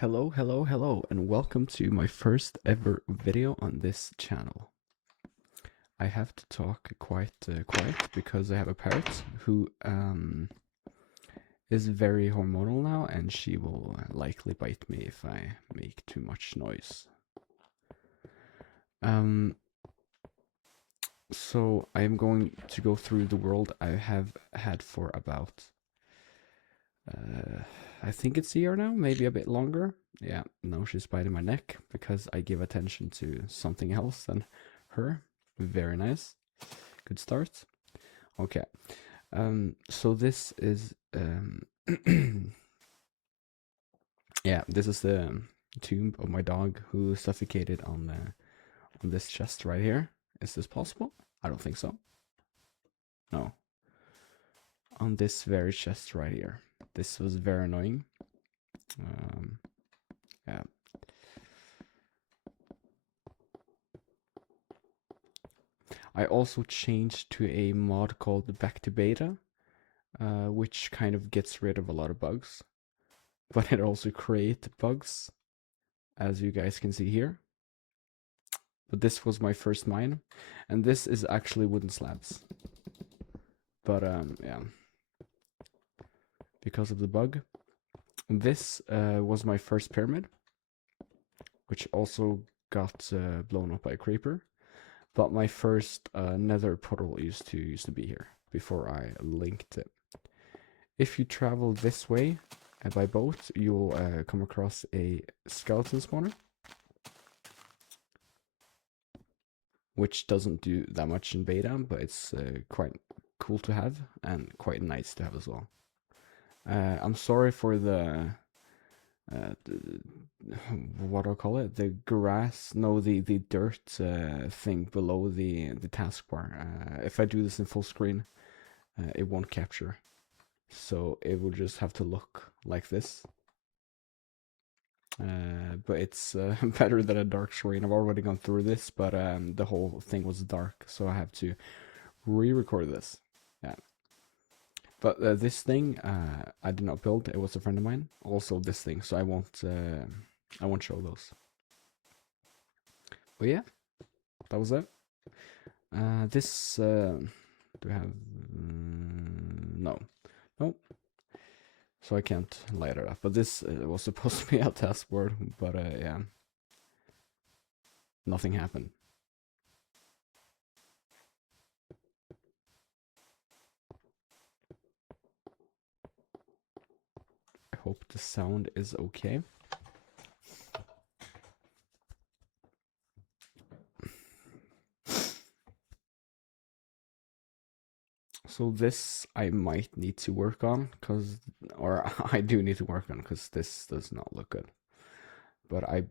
Hello, hello, hello, and welcome to my first ever video on this channel. I have to talk quite quiet because I have a parrot who is very hormonal now, and she will likely bite me if I make too much noise. Um, so I am going to go through the world I have had for about I think it's a year now, maybe a bit longer. Yeah, now she's biting my neck because I give attention to something else than her. Very nice. Good start. Okay. So this is yeah, this is the tomb of my dog who suffocated on this chest right here. Is this possible? I don't think so. No. On this very chest right here. This was very annoying. Yeah. I also changed to a mod called Back to Beta, which kind of gets rid of a lot of bugs, but it also creates bugs, as you guys can see here. But this was my first mine, and this is actually wooden slabs. But yeah, because of the bug. This was my first pyramid, which also got blown up by a creeper. But my first nether portal used to be here before I linked it. If you travel this way by boat, you'll come across a skeleton spawner, which doesn't do that much in beta, but it's quite cool to have and quite nice to have as well. I'm sorry for the what do I call it? The grass? No, the dirt thing below the taskbar. If I do this in full screen, it won't capture. So it will just have to look like this. But it's better than a dark screen. I've already gone through this, but the whole thing was dark, so I have to re-record this. Yeah. But this thing I did not build. It was a friend of mine. Also this thing, so I won't show those. But yeah, that was it. This do we have no, nope. So I can't light it up. But this was supposed to be a test board, but yeah, nothing happened. I hope the sound is okay. So this I might need to work on, or I do need to work on, because this does not look good. But I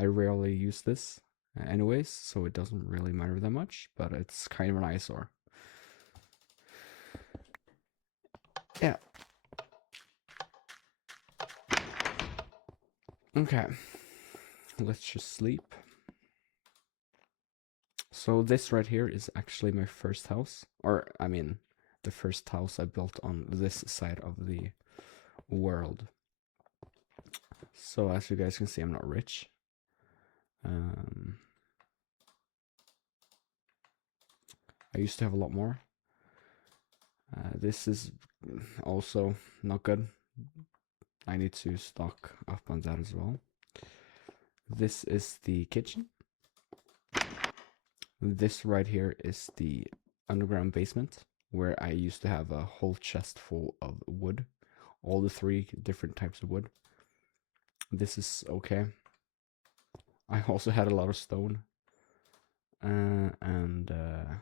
rarely use this anyways, so it doesn't really matter that much, but it's kind of an eyesore. Yeah. Okay. Let's just sleep. So this right here is actually my first house, or I mean, the first house I built on this side of the world. So as you guys can see, I'm not rich. I used to have a lot more. This is also not good. I need to stock up on that as well. This is the kitchen. This right here is the underground basement, where I used to have a whole chest full of wood, all the 3 different types of wood. This is okay. I also had a lot of stone and a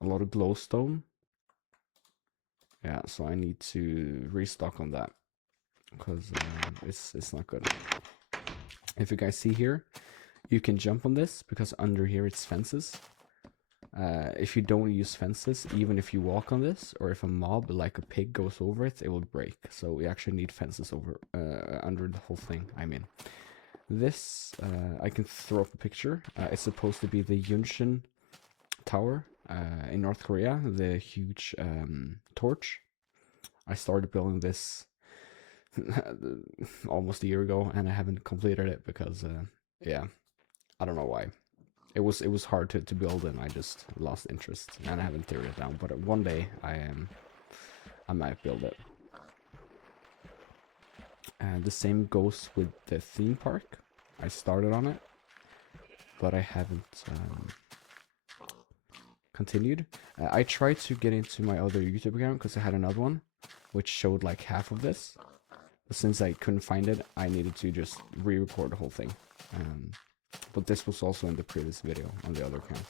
lot of glowstone. Yeah, so I need to restock on that because it's not good. If you guys see here, you can jump on this because under here it's fences. If you don't use fences, even if you walk on this, or if a mob like a pig goes over it, it will break. So we actually need fences over under the whole thing. I mean, this I can throw up a picture. It's supposed to be the Yunshin Tower in North Korea, the huge torch. I started building this almost a year ago, and I haven't completed it because yeah, I don't know why. It was hard to build, and I just lost interest, and I haven't teared it down. But one day I might build it. And the same goes with the theme park. I started on it, but I haven't continued. I tried to get into my other YouTube account because I had another one, which showed like half of this. But since I couldn't find it, I needed to just re-record the whole thing. But this was also in the previous video on the other account.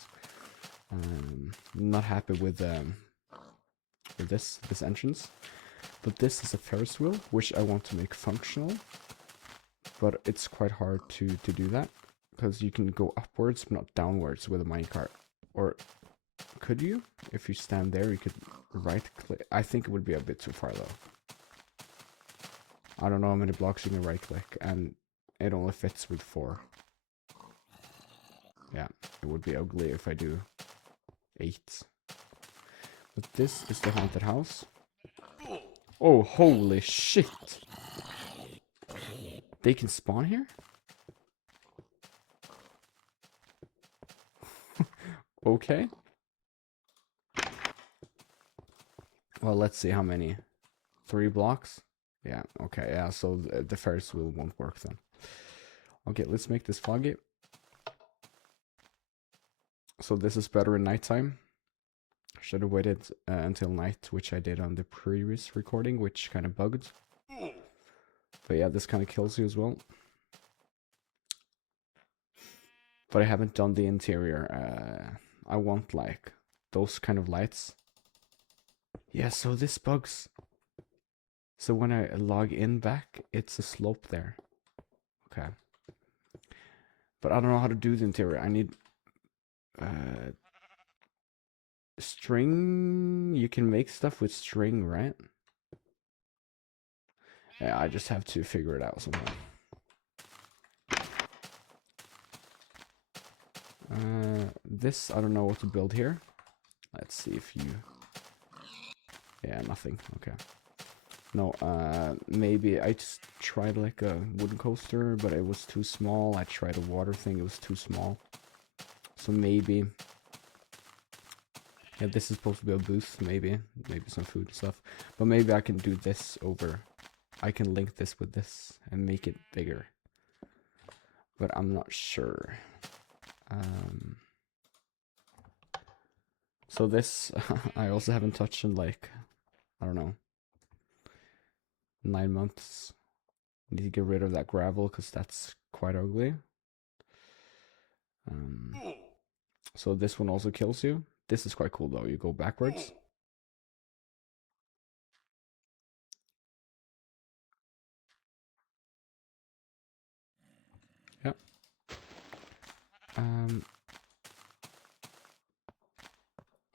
Not happy with this entrance. But this is a Ferris wheel, which I want to make functional. But it's quite hard to do that, because you can go upwards, but not downwards with a minecart. Or could you? If you stand there, you could right click. I think it would be a bit too far though. I don't know how many blocks you can right click, and it only fits with 4. Yeah, it would be ugly if I do 8. But this is the haunted house. Oh, holy shit! They can spawn here? Okay. Well, let's see how many. 3 blocks? Yeah, okay, yeah, so the Ferris wheel won't work then. Okay, let's make this foggy. So this is better in nighttime. Should have waited until night, which I did on the previous recording, which kind of bugged. But yeah, this kind of kills you as well. But I haven't done the interior. I want like those kind of lights. Yeah, so this bugs. So when I log in back, it's a slope there. Okay. But I don't know how to do the interior. I need string. You can make stuff with string, right? Yeah, I just have to figure it out somehow. This, I don't know what to build here. Let's see if you... Yeah, nothing. Okay. No, maybe I just tried like a wooden coaster, but it was too small. I tried a water thing, it was too small. So maybe... Yeah, this is supposed to be a booth, maybe. Maybe some food and stuff. But maybe I can do this over... I can link this with this and make it bigger. But I'm not sure. So this, I also haven't touched in like, I don't know, 9 months. Need to get rid of that gravel because that's quite ugly. So this one also kills you. This is quite cool though. You go backwards. Yeah.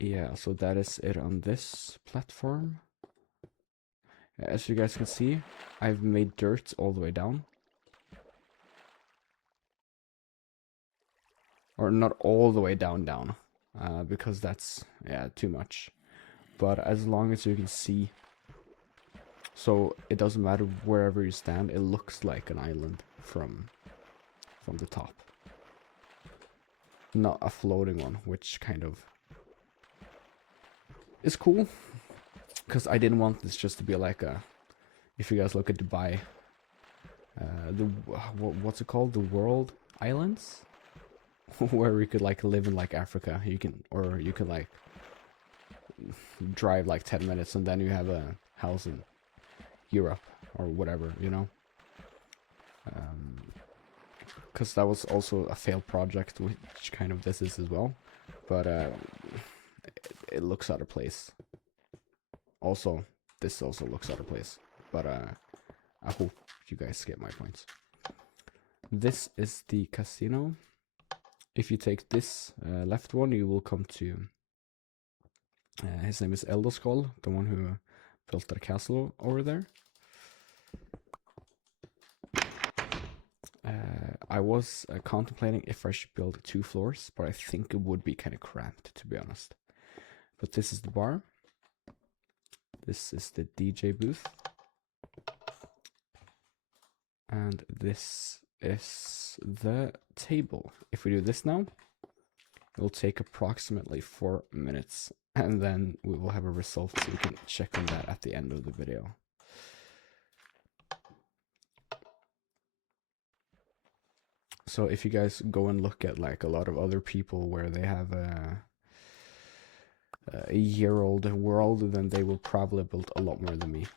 Yeah, so that is it on this platform. As you guys can see, I've made dirt all the way down. Or not all the way down, because that's, yeah, too much. But as long as you can see, so it doesn't matter wherever you stand, it looks like an island from the top. Not a floating one, which kind of is cool. Because I didn't want this just to be like a, if you guys look at Dubai, what's it called? The World Islands? Where we could like live in like Africa. You can like drive like 10 minutes and then you have a house in Europe or whatever, you know? Because that was also a failed project, which kind of this is as well. But it looks out of place. Also, this also looks out of place. But I hope you guys get my points. This is the casino. If you take this left one, you will come to... his name is Elderskull, the one who built the castle over there. I was contemplating if I should build 2 floors, but I think it would be kind of cramped, to be honest. But this is the bar. This is the DJ booth. And this is the table. If we do this now, it will take approximately 4 minutes, and then we will have a result so we can check on that at the end of the video. So if you guys go and look at like a lot of other people where they have a year-old world, then they will probably build a lot more than me.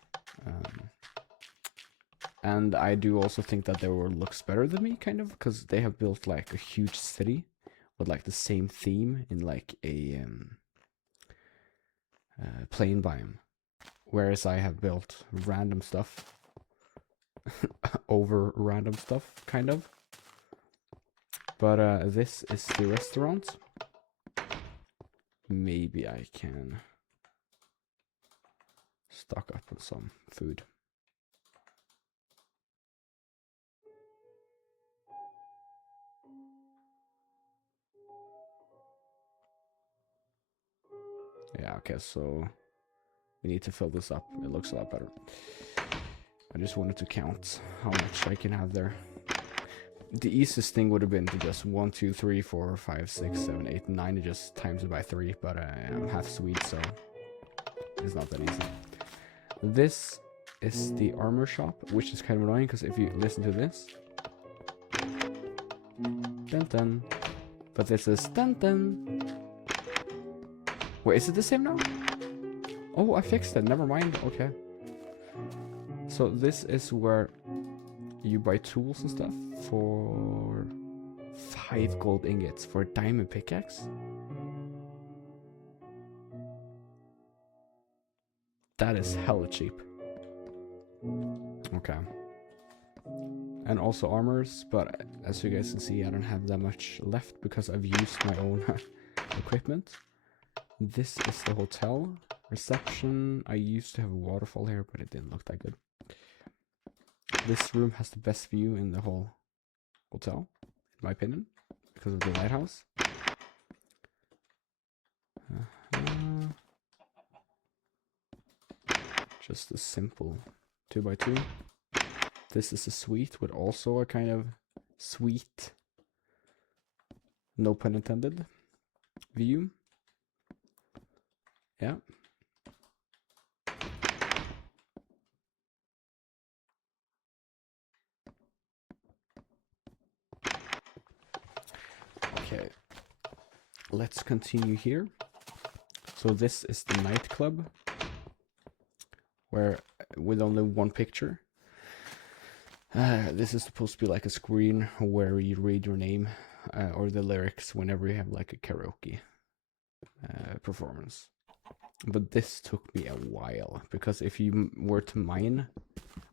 And I do also think that their world looks better than me, kind of, because they have built like a huge city with like the same theme in like a plain biome, whereas I have built random stuff over random stuff, kind of. But this is the restaurant. Maybe I can stock up on some food. Yeah, okay, so we need to fill this up. It looks a lot better. I just wanted to count how much I can have there. The easiest thing would have been to just 1, 2, 3, 4, 5, 6, 7, 8, 9, and just times it by 3, but I'm half Swede, so it's not that easy. This is the armor shop, which is kind of annoying, because if you listen to this, dun dun, but this is dun dun. Wait, is it the same now? Oh, I fixed it, never mind, okay. So this is where you buy tools and stuff for 5 gold ingots for a diamond pickaxe. That is hella cheap. Okay. And also armors, but as you guys can see, I don't have that much left because I've used my own equipment. This is the hotel. Reception. I used to have a waterfall here, but it didn't look that good. This room has the best view in the whole hotel, in my opinion, because of the lighthouse. Just a simple 2x2. This is a suite with also a kind of sweet, no pun intended, view. Yeah. Okay. Let's continue here. So this is the nightclub, where with only one picture. This is supposed to be like a screen where you read your name or the lyrics whenever you have like a karaoke performance. But this took me a while, because if you were to mine,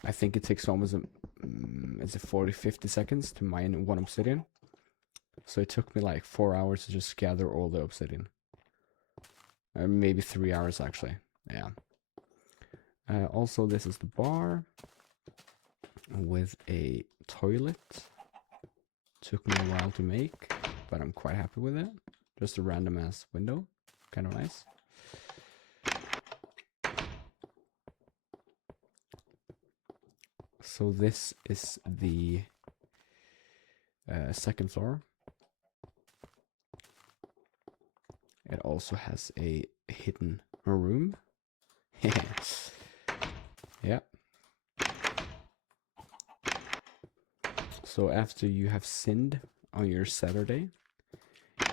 I think it takes almost 40-50 seconds to mine 1 obsidian. So it took me like 4 hours to just gather all the obsidian. Maybe 3 hours actually, yeah. Also, this is the bar with a toilet. Took me a while to make, but I'm quite happy with it. Just a random ass window, kind of nice. So this is the second floor. It also has a hidden room. Yeah. So after you have sinned on your Saturday,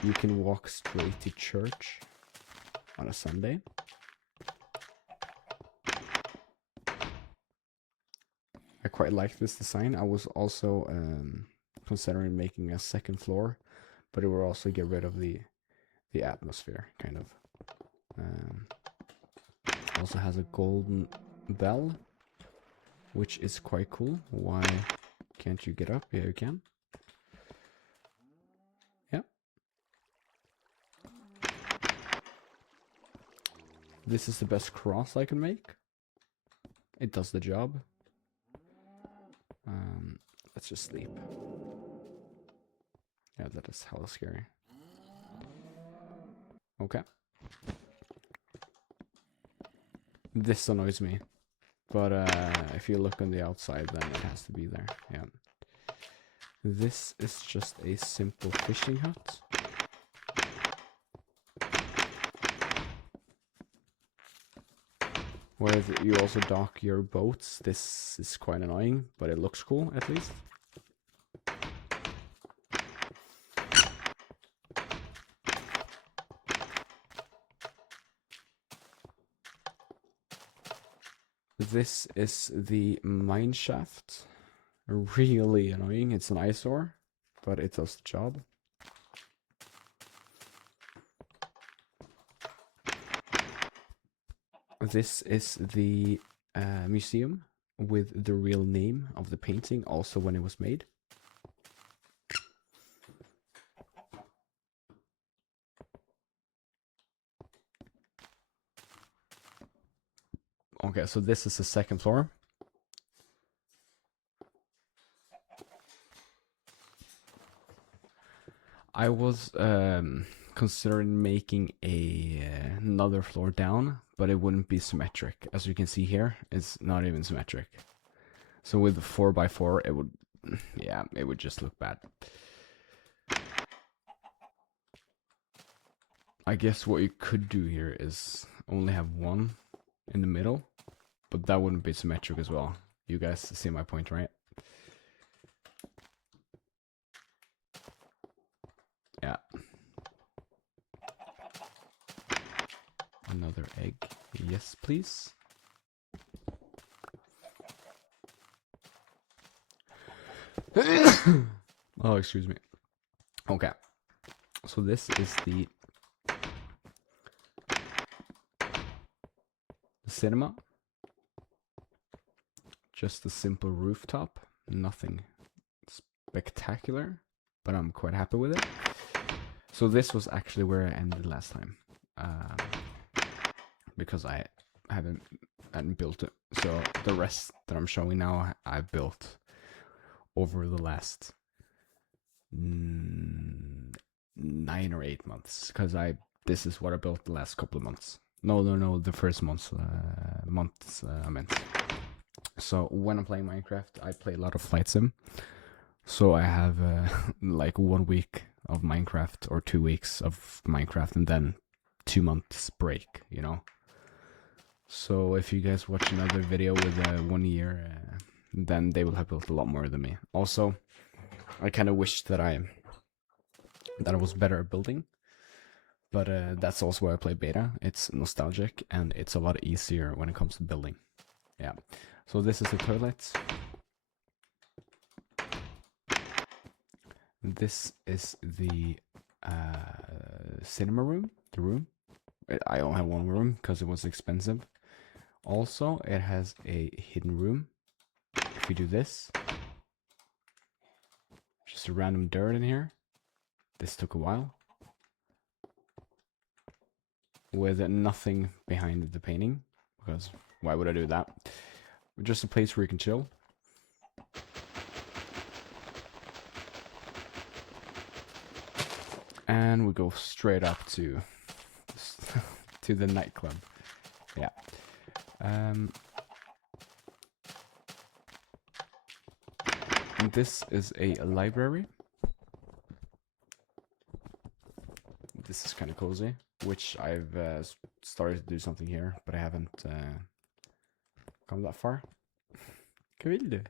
you can walk straight to church on a Sunday. I quite like this design. I was also considering making a second floor, but it will also get rid of the atmosphere, kind of. Also has a golden bell, which is quite cool. Why can't you get up? Yeah, you can. Yeah. This is the best cross I can make. It does the job. Let's just sleep. Yeah, that is hella scary. Okay. This annoys me. But if you look on the outside, then it has to be there. Yeah. This is just a simple fishing hut. Where you also dock your boats. This is quite annoying, but it looks cool at least. This is the mine shaft. Really annoying. It's an eyesore, but it does the job. This is the museum with the real name of the painting, also when it was made. Okay, so this is the second floor. I was considering making another floor down, but it wouldn't be symmetric. As you can see here, it's not even symmetric. So with the 4x4, it would, yeah, it would just look bad. I guess what you could do here is only have one in the middle, but that wouldn't be symmetric as well. You guys see my point, right? Yeah. Another egg. Yes, please. Oh, excuse me. Okay. So this is the cinema. Just a simple rooftop. Nothing spectacular, but I'm quite happy with it. So this was actually where I ended last time. Because I hadn't built it. So the rest that I'm showing now, I built over the last 9 or 8 months. Because this is what I built the last couple of months. No, the first months I meant. So when I'm playing Minecraft, I play a lot of Flight Sim. So I have like 1 week of Minecraft or 2 weeks of Minecraft and then 2 months break, you know. So if you guys watch another video with 1 year, then they will have built a lot more than me. Also, I kind of wish that I was better at building, but that's also why I play beta. It's nostalgic and it's a lot easier when it comes to building. Yeah. So this is the toilet. This is the cinema room. The room. I only have one room because it was expensive. Also, it has a hidden room. If we do this, just a random dirt in here. This took a while. With nothing behind the painting, because why would I do that? Just a place where you can chill. And we go straight up to the nightclub. Yeah. This is a library. This is kind of cozy, which I've started to do something here, but I haven't come that far. Hva vill du?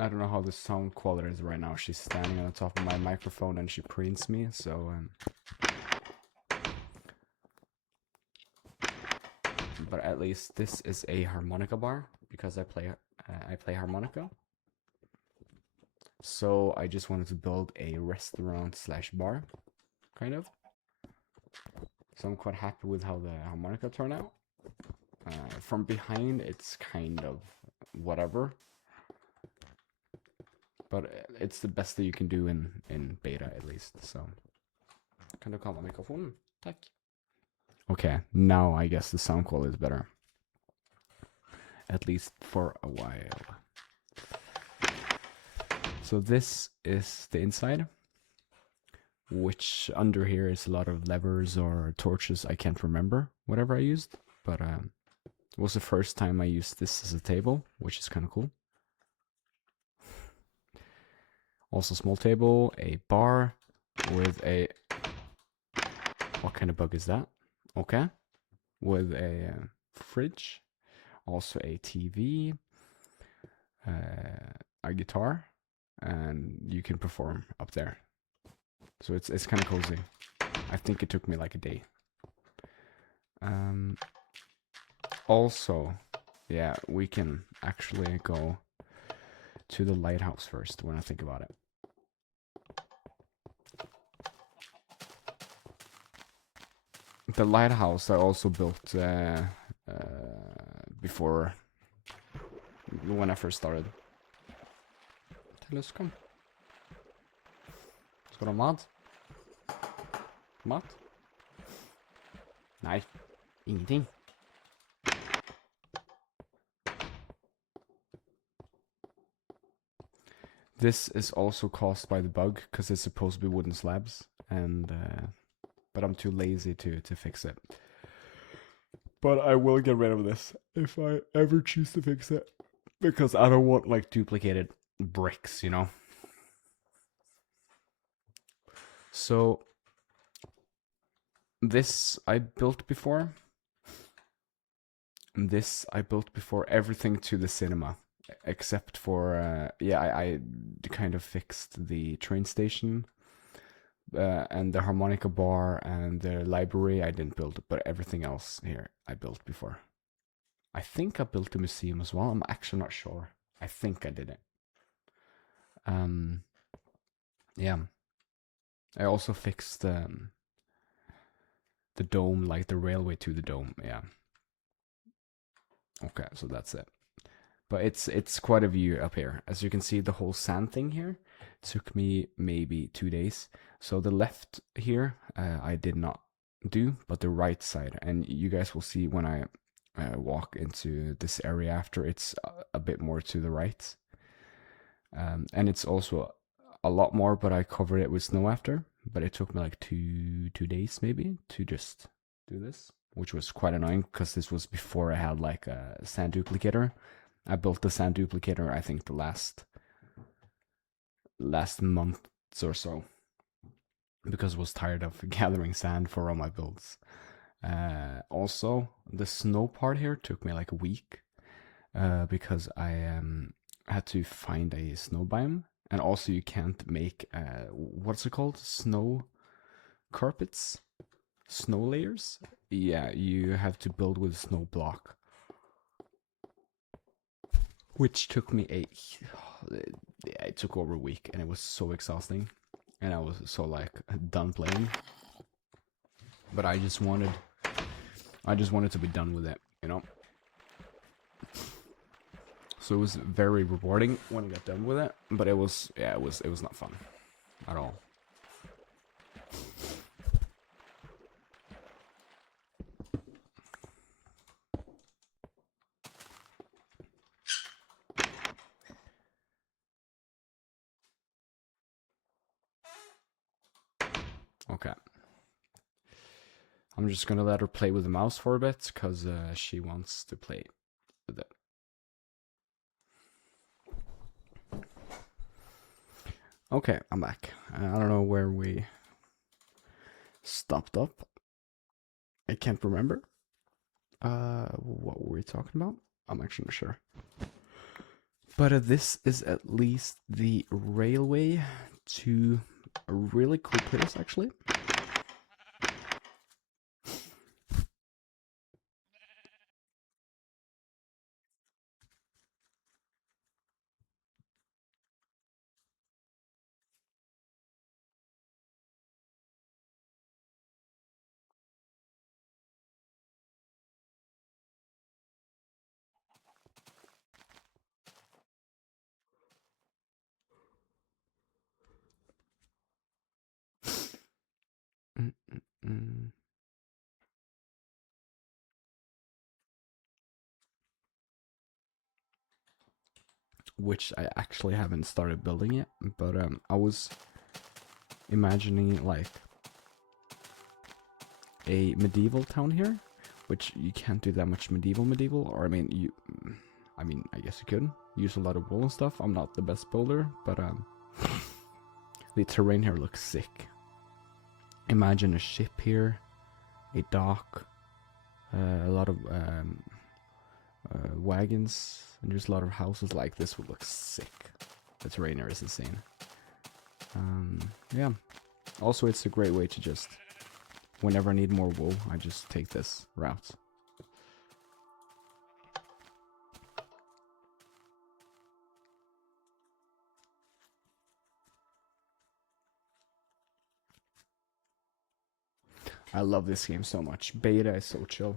I don't know how the sound quality is right now. She's standing on the top of my microphone and she preens me, so but at least this is a harmonica bar because I play harmonica. So I just wanted to build a restaurant slash bar, kind of. So I'm quite happy with how the harmonica turned out. From behind, it's kind of whatever. But it's the best that you can do in beta, at least. So, kan du kalla mikrofonen? Tack. Okay, now I guess the sound quality is better. At least for a while. So this is the inside. which under here is a lot of levers or torches. I can't remember whatever I used, but it was the first time I used this as a table, which is kind of cool. Also small table, a bar with a... What kind of bug is that? Okay. With a fridge, also a TV, a guitar, and you can perform up there. So it's kind of cozy. I think it took me like a day. Also, yeah, we can actually go to the lighthouse first when I think about it. The lighthouse I also built before, when I first started. Tellus, kom. Skal du ha mat? Mat? Nei, ingenting. This is also caused by the bug, because it's supposed to be wooden slabs, and but I'm too lazy to fix it. But I will get rid of this if I ever choose to fix it, because I don't want like duplicated bricks, you know. So this I built before. This I built before everything to the cinema, except for yeah, I kind of fixed the train station. And the harmonica bar and the library I didn't build, but everything else here I built before. I think I built the museum as well. I'm actually not sure. I think I did it. Yeah. I also fixed the dome, like the railway to the dome. Yeah. Okay, so that's it. But it's quite a view up here. As you can see, the whole sand thing here took me maybe 2 days. So the left here, I did not do, but the right side. And you guys will see when I walk into this area after, it's a bit more to the right. And it's also a lot more, but I covered it with snow after. But it took me like two days maybe to just do this, which was quite annoying because this was before I had like a sand duplicator. I built the sand duplicator, I think, the last month or so, because I was tired of gathering sand for all my builds. Also, the snow part here took me like a week, because I had to find a snow biome, and also you can't make what's it called? Snow carpets, snow layers. Yeah, you have to build with snow block, which took me it took over a week, and it was so exhausting, and I was so like done playing. But I just wanted to be done with it, you know. So it was very rewarding when I got done with it, but it was not fun at all. Okay. I'm just gonna let her play with the mouse for a bit, because she wants to play with it. Okay, I'm back. I don't know where we stopped up. I can't remember. What were we talking about? I'm actually not sure. But this is at least the railway to a really cool place, actually. Which I actually haven't started building yet, but I was imagining like a medieval town here, which you can't do that much medieval, or I mean, I guess you could use a lot of wool and stuff. I'm not the best builder, but the terrain here looks sick. Imagine a ship here, a dock, a lot of wagons, and there's a lot of houses. Like, this would look sick. The terrain here is insane. Yeah. Also, it's a great way to just, whenever I need more wool, I just take this route. I love this game so much. Beta is so chill.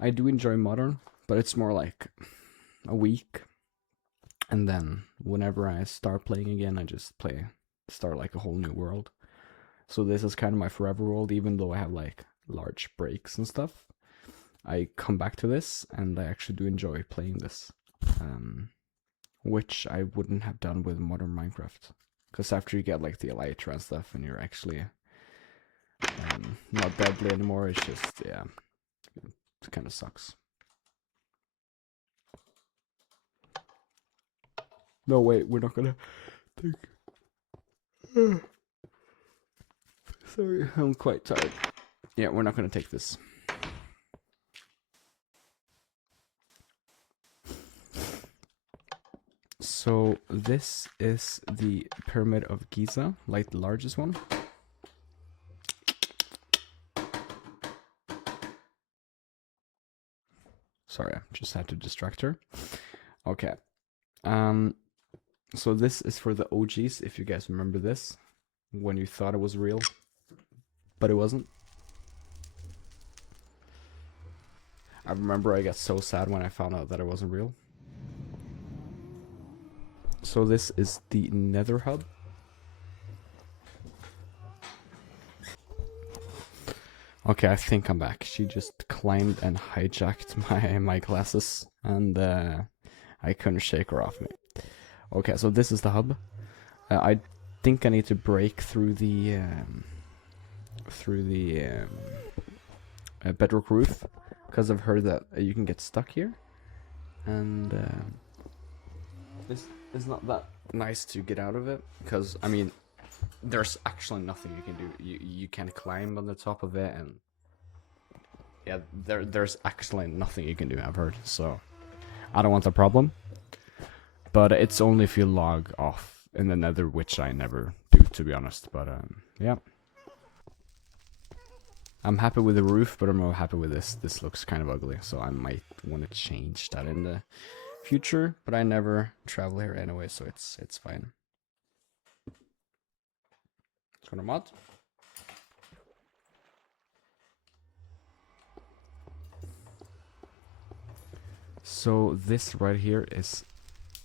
I do enjoy modern, but it's more like a week, and then whenever I start playing again, I just start like a whole new world. So this is kind of my forever world, even though I have like large breaks and stuff. I come back to this, and I actually do enjoy playing this, which I wouldn't have done with modern Minecraft, because after you get like the elytra and stuff, and you're actually not deadly anymore, it's just, yeah, it kind of sucks. No, wait, we're not gonna take... Sorry, I'm quite tired. Yeah, we're not gonna take this. So this is the Pyramid of Giza, like the largest one. Sorry, I just had to distract her. Okay. So this is for the OGs, if you guys remember this, when you thought it was real, but it wasn't. I remember I got so sad when I found out that it wasn't real. So this is the Nether Hub. Okay, I think I'm back. She just climbed and hijacked my glasses, and I couldn't shake her off me. Okay, so this is the hub. I think I need to break through the bedrock roof, because I've heard that you can get stuck here, and this is not that nice to get out of it, because I mean, there's actually nothing you can do. You can climb on the top of it, and yeah, there's actually nothing you can do, I've heard. So I don't want the problem, but it's only if you log off in the Nether, which I never do, to be honest. But yeah, I'm happy with the roof, but I'm not happy with this. This looks kind of ugly, so I might want to change that in the future, but I never travel here anyway, so it's fine. Ska du mat? So this right here is,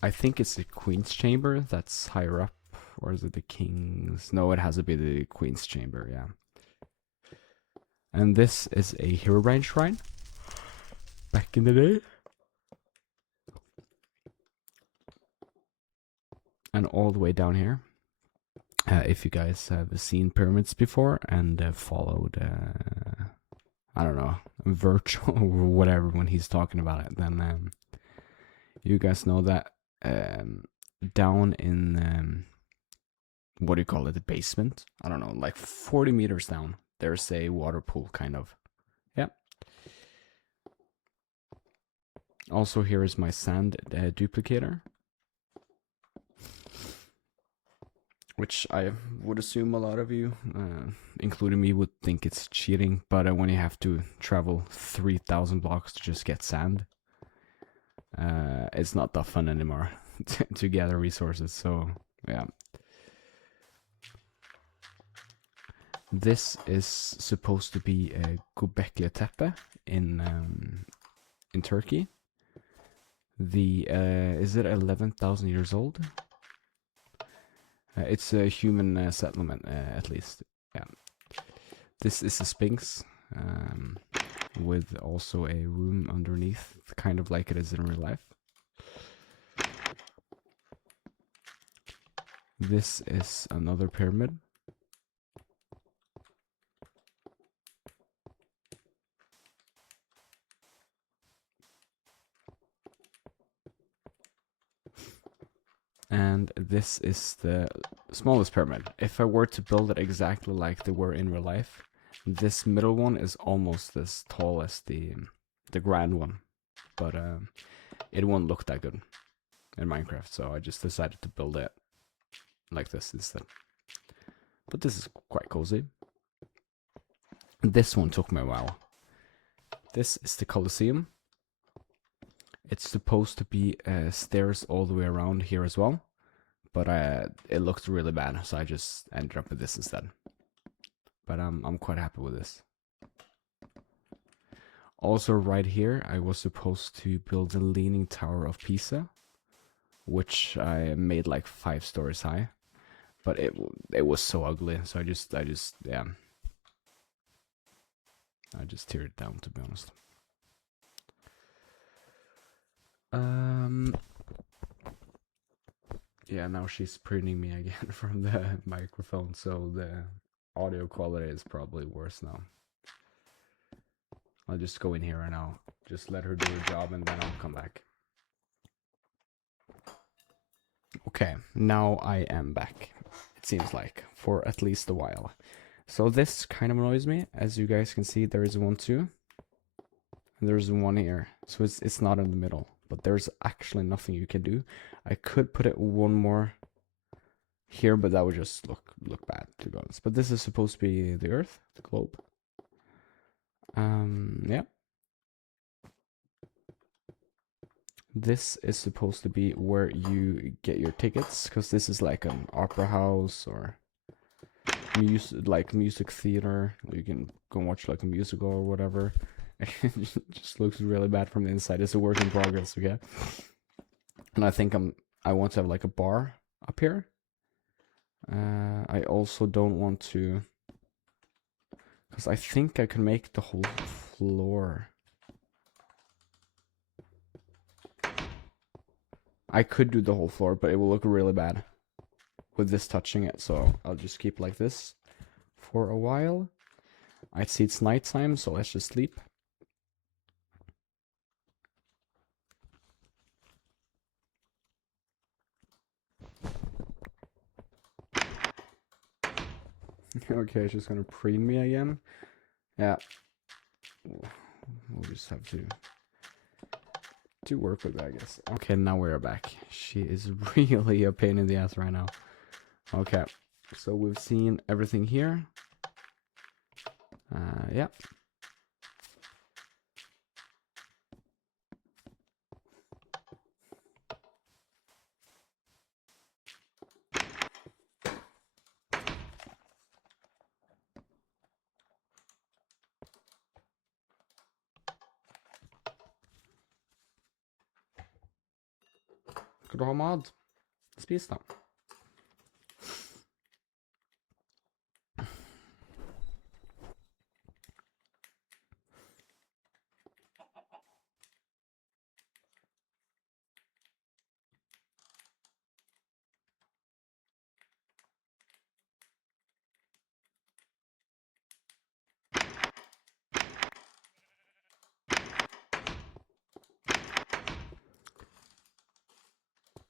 I think it's the Queen's Chamber that's higher up, or is it the King's? No, it has to be the Queen's Chamber, yeah. And this is a Herobrine shrine back in the day. And all the way down here, if you guys have seen pyramids before and followed, I don't know, Virtual or whatever when he's talking about it, then you guys know that down in, what do you call it, the basement? I don't know, like 40 meters down, there's a water pool, kind of. Yeah. Also, here is my sand duplicator, which I would assume a lot of you, including me, would think it's cheating, but when you have to travel 3,000 blocks to just get sand, it's not that fun anymore to gather resources, so yeah. This is supposed to be a Göbekli Tepe in Turkey. Is it 11,000 years old? It's a human settlement, at least. Yeah. This is a Sphinx, with also a room underneath, kind of like it is in real life. This is another pyramid. And this is the smallest pyramid. If I were to build it exactly like they were in real life, this middle one is almost as tall as the grand one, but it won't look that good in Minecraft, so I just decided to build it like this instead. But this is quite cozy. This one took me a while. This is the Colosseum. It's supposed to be stairs all the way around here as well, but it looked really bad, so I just ended up with this instead. But I'm quite happy with this. Also, right here, I was supposed to build the Leaning Tower of Pisa, which I made like 5 stories high, but it was so ugly, so I just yeah, I just teared it down, to be honest. Yeah, now she's preening me again from the microphone, so the audio quality is probably worse now. I'll just go in here and I'll just let her do her job, and then I'll come back. Okay, now I am back, it seems like, for at least a while. So this kind of annoys me. As you guys can see, there is one too. And there's one here. So it's not in the middle. But there's actually nothing you can do. I could put it one more here, but that would just look bad, to be honest. But this is supposed to be the Earth, the globe. Yeah. This is supposed to be where you get your tickets, because this is like an opera house or music theater. You can go and watch like a musical or whatever. It just looks really bad from the inside. It's a work in progress, okay? And I think I want to have like a bar up here. I also don't want to, because I think I can make the whole floor. I could do the whole floor, but it will look really bad with this touching it, so I'll just keep like this for a while. I see it's nighttime, so let's just sleep. Okay, she's gonna preen me again. Yeah. We'll just have to work with that, I guess. Okay, now we're back. She is really a pain in the ass right now. Okay, so we've seen everything here. Yeah. Skal du ha mat? Spis, da.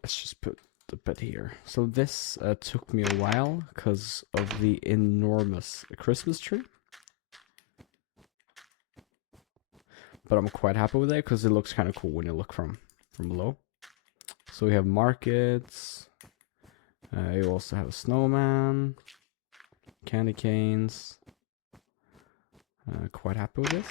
Let's just put the bed here. So this took me a while because of the enormous Christmas tree. But I'm quite happy with it because it looks kind of cool when you look from below. So we have markets. You also have a snowman, candy canes. Quite happy with this.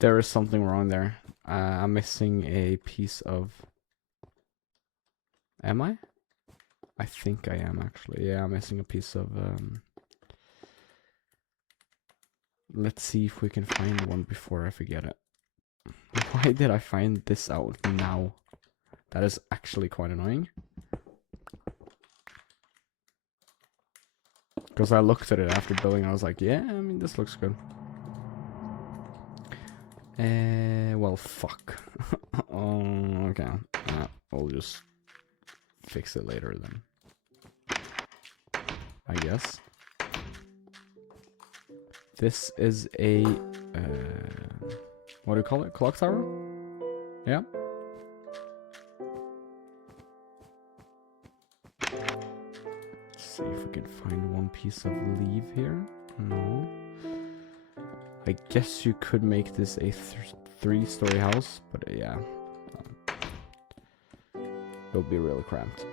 There is something wrong there. I'm missing a piece of... Am I? I think I am, actually. Yeah, I'm missing a piece of... Let's see if we can find one before I forget it. Why did I find this out now? That is actually quite annoying. Because I looked at it after building and I was like, yeah, I mean, this looks good. Well, fuck. Oh, okay. We'll just fix it later then, I guess. This is a what do you call it? Clock tower? Yeah. Let's see if we can find one piece of leaf here. No. I guess you could make this a 3-story house, but yeah. It'll be really cramped.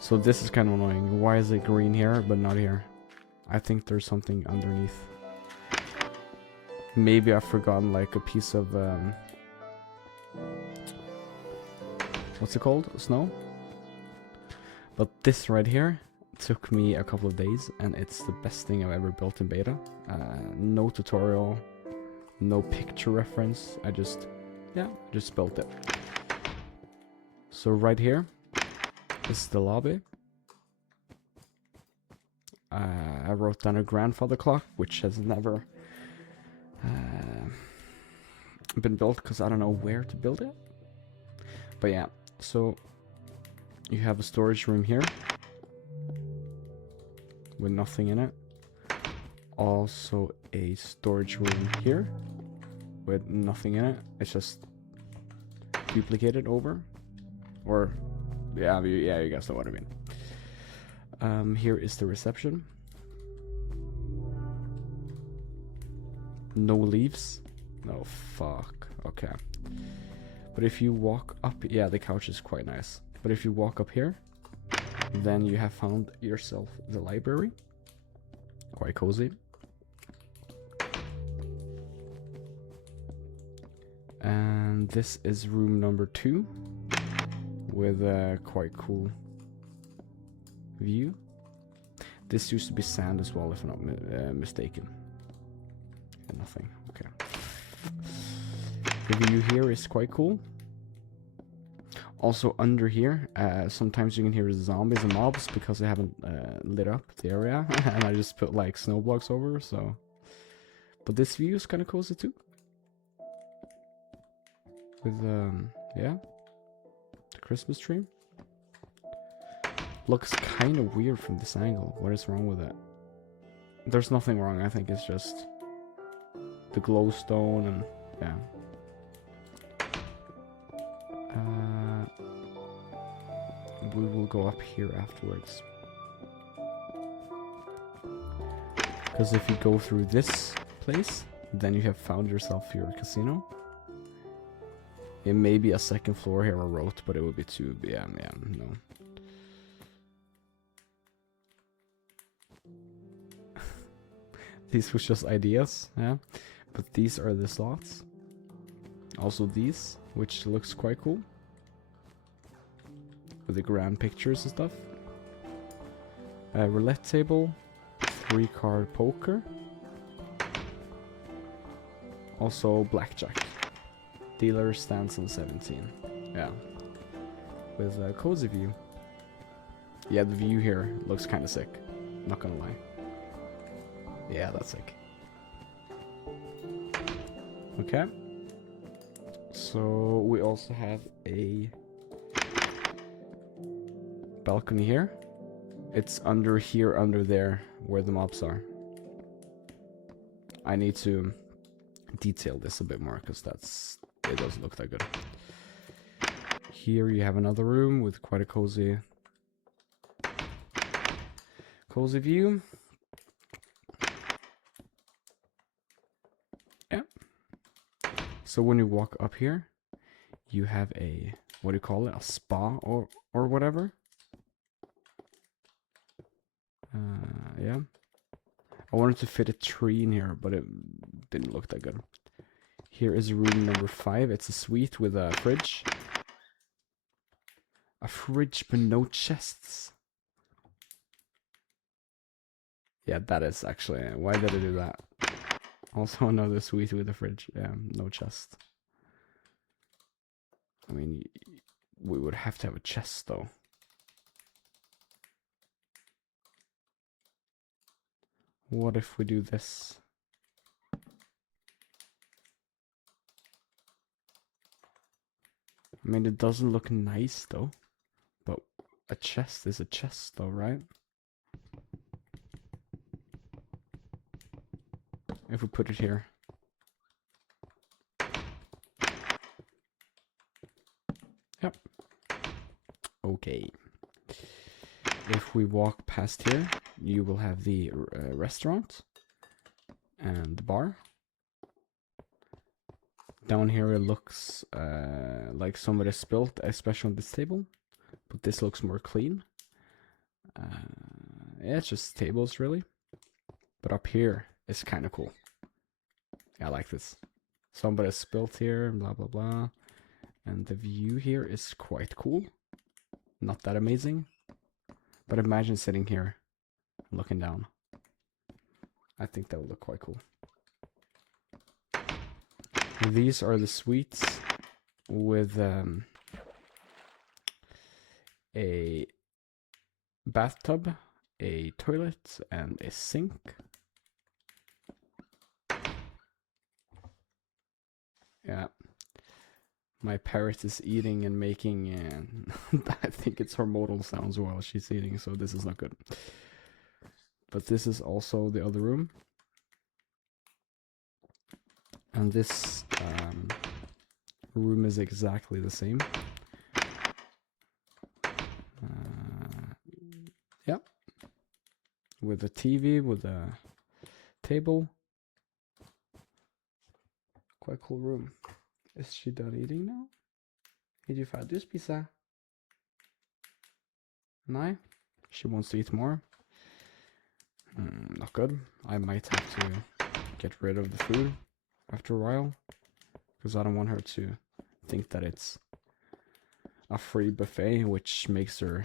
So this is kind of annoying. Why is it green here, but not here? I think there's something underneath. Maybe I've forgotten like a piece of... what's it called? Snow? But this right here took me a couple of days, and it's the best thing I've ever built in beta. No tutorial, no picture reference. I just built it. So right here, this is the lobby. I wrote down a grandfather clock, which has never been built because I don't know where to build it. But yeah, so you have a storage room here with nothing in it. Also a storage room here with nothing in it. It's just duplicated over. Or, yeah, you guys know what I mean. Here is the reception. No leaves. No, fuck. Okay. But if you walk up, yeah, the couch is quite nice. But if you walk up here, then you have found yourself the library. Quite cozy. And this is room number 2 with a quite cool view. This used to be sand as well, if I'm not mistaken. And nothing. Okay. The view here is quite cool. Also under here, sometimes you can hear zombies and mobs because they haven't lit up the area, and I just put like snow blocks over. So, but this view is kind of cozy too. With yeah, the Christmas tree. Looks kind of weird from this angle. What is wrong with it? There's nothing wrong. I think it's just the glowstone and yeah. We will go up here afterwards. Because if you go through this place, then you have found yourself your casino. It may be a second floor here I wrote, but it would be too, yeah, no. These was just ideas, yeah. But these are the slots. Also these, which looks quite cool. With the grand pictures and stuff. Roulette table. 3-card poker. Also blackjack. Dealer stands on 17. Yeah. With a cozy view. Yeah, the view here looks kind of sick. Not gonna lie. Yeah, that's sick. Okay. So we also have a balcony here. It's under here, under there, where the mobs are. I need to detail this a bit more because it doesn't look that good. Here you have another room with quite a cozy view. Yeah. So when you walk up here, you have a, what do you call it? A spa or whatever. Yeah. I wanted to fit a tree in here, but it didn't look that good. Here is room number 5. It's a suite with a fridge. A fridge but no chests. Yeah, that is actually... Why did I do that? Also another suite with a fridge. Yeah, no chest. I mean, we would have to have a chest though. What if we do this? I mean, it doesn't look nice though, but a chest is a chest though, right? If we put it here. Yep. Okay. If we walk past here, you will have the restaurant and the bar. Down here it looks like somebody spilled, especially on this table, but this looks more clean. Yeah, it's just tables really. But up here it's kind of cool. Yeah, I like this. Somebody spilled here, blah blah blah. And the view here is quite cool. Not that amazing. But imagine sitting here, looking down. I think that would look quite cool. These are the suites with a bathtub, a toilet, and a sink. Yeah. My parrot is eating and making, I think it's hormonal sounds while she's eating, so this is not good. But this is also the other room. And this room is exactly the same. Yeah. With a TV, with a table. Quite cool room. Is she done eating now? Är du färdig att spisa? Nej? She wants to eat more. Not good. I might have to get rid of the food after a while, because I don't want her to think that it's a free buffet, which makes her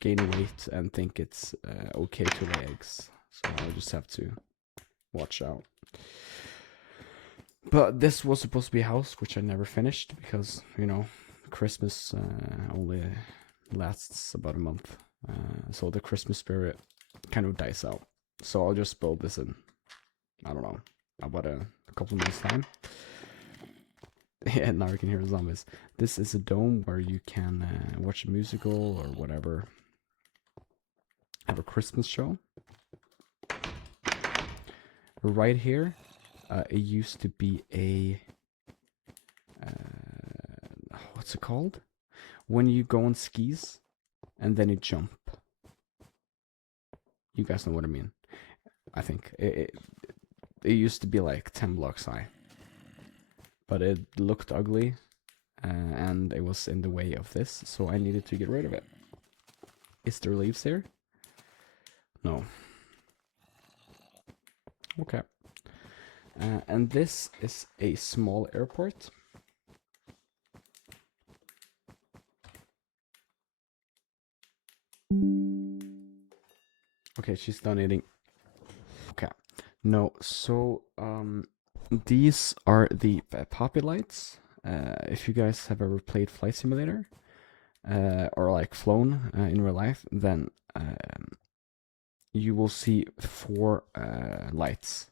gain weight and think it's okay to lay eggs. So I'll just have to watch out. But this was supposed to be a house, which I never finished because, you know, Christmas only lasts about a month. So the Christmas spirit kind of dies out. So I'll just build this in, I don't know, about a couple of months time. Yeah, now you can hear the zombies. This is a dome where you can watch a musical or whatever. Have a Christmas show. Right here, it used to be a... what's it called? When you go on skis and then you jump. You guys know what I mean. I think it used to be like 10 blocks high, but it looked ugly and it was in the way of this, so I needed to get rid of it. Is there leaves here? No. Okay. And this is a small airport. Okay, she's done eating. Okay. No, so these are the poppy lights. If you guys have ever played Flight Simulator or like flown in real life, then you will see 4 lights.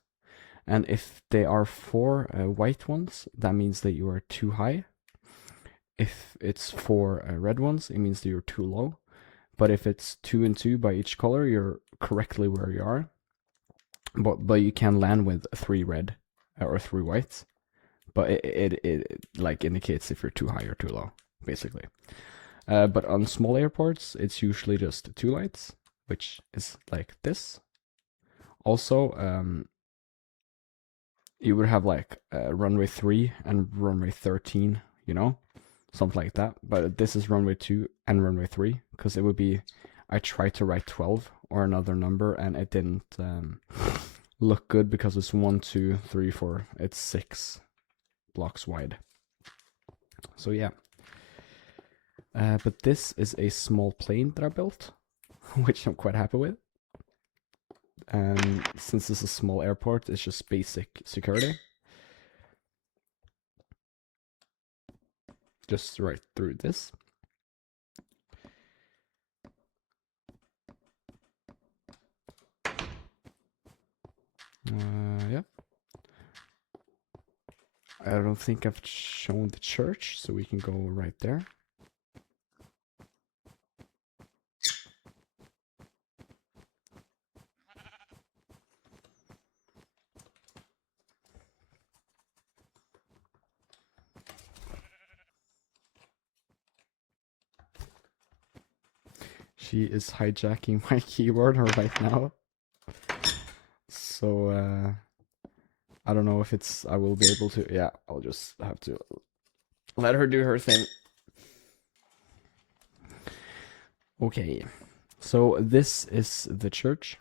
And if they are 4 white ones, that means that you are too high. If it's 4 red ones, it means that you're too low. But if it's 2 and 2 by each color, you're correctly where you are. But you can land with 3 red or 3 whites. But it like indicates if you're too high or too low, basically. But on small airports, it's usually just 2 lights, which is like this. Also, you would have like runway 3 and runway 13, you know, something like that. But this is runway 2 and runway 3, because it would be, I tried to write 12 or another number and it didn't look good because it's 1, 2, 3, 4, it's 6 blocks wide. So yeah. But this is a small plane that I built, which I'm quite happy with. And since this is a small airport, it's just basic security. Just right through this. Yeah. I don't think I've shown the church, so we can go right there. She is hijacking my keyboard right now. So I don't know if I will be able to. Yeah, I'll just have to let her do her thing. Okay, so this is the church.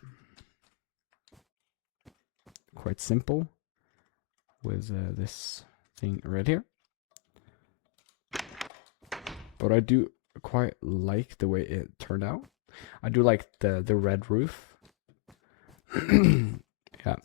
Quite simple with this thing right here. But I do quite like the way it turned out. I do like the red roof. Yeah.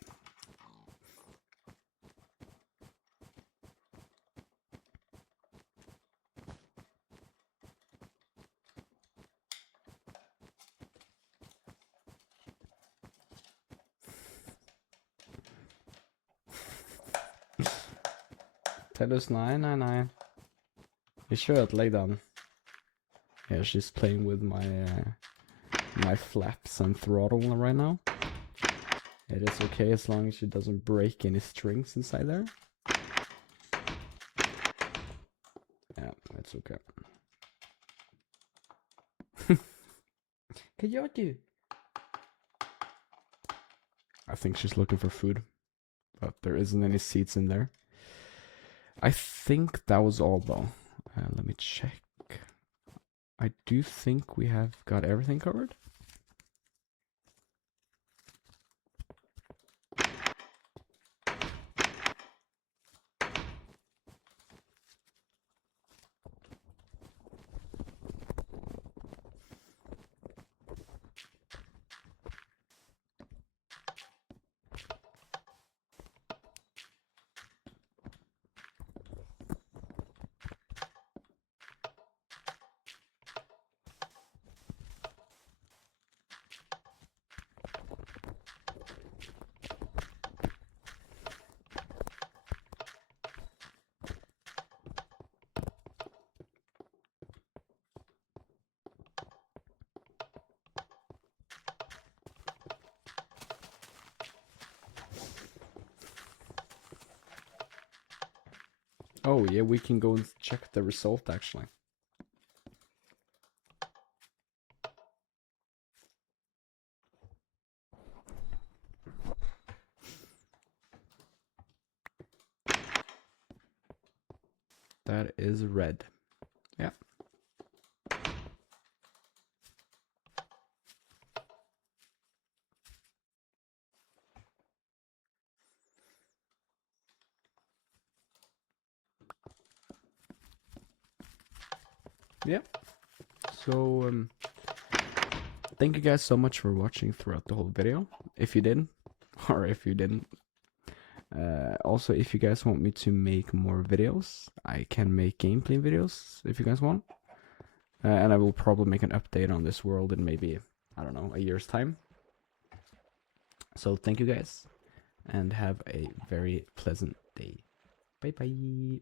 Tell us nine. You should lay down. Yeah, she's playing with my my flaps and throttle right now. It is okay as long as she doesn't break any strings inside there. Yeah, it's okay. Coyote. I think she's looking for food, but there isn't any seeds in there. I think that was all though. Let me check. I do think we have got everything covered. Oh yeah, we can go and check the result actually. That is red. Yeah. Yeah. So thank you guys so much for watching throughout the whole video. If you did, or if you didn't. Also, if you guys want me to make more videos, I can make gameplay videos if you guys want. And I will probably make an update on this world in maybe, I don't know, a year's time. So thank you guys, and have a very pleasant day. Bye bye.